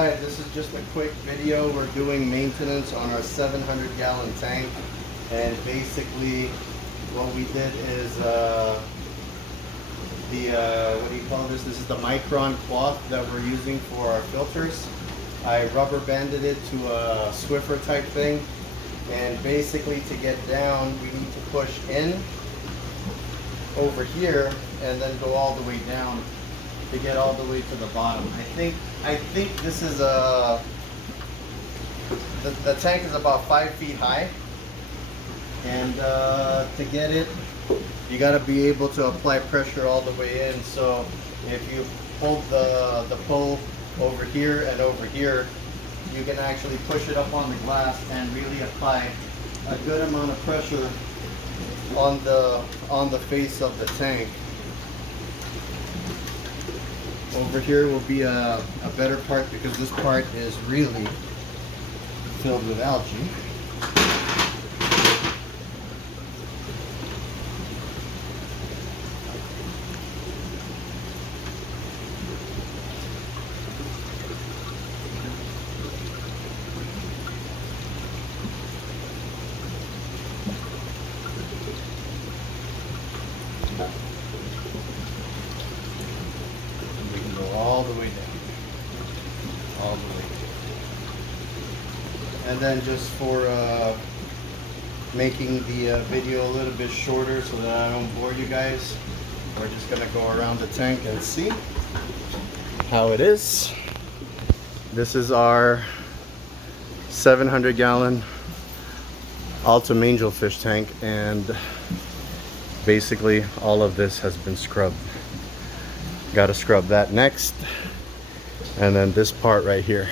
Hi, this is just a quick video. We're doing maintenance on our 700-gallon tank, and basically what we did is what do you call this? This is the Micron cloth that we're using for our filters. I rubber banded it to a Swiffer type thing, and basically to get down we need to push in over here and then go all the way down to get all the way to the bottom. I think this is the tank is about 5 feet high, and to get it you got to be able to apply pressure all the way in. So if you hold the pull over here and over here, you can actually push it up on the glass and really apply a good amount of pressure on the face of the tank. Over here will be a better part because this part is really filled with algae. We can go all the way down, all the way down. And then just for making the video a little bit shorter so that I don't bore you guys, we're just gonna go around the tank and see how it is. This is our 700-gallon Altum angelfish tank, and basically all of this has been scrubbed. Got to scrub that next, and then this part right here.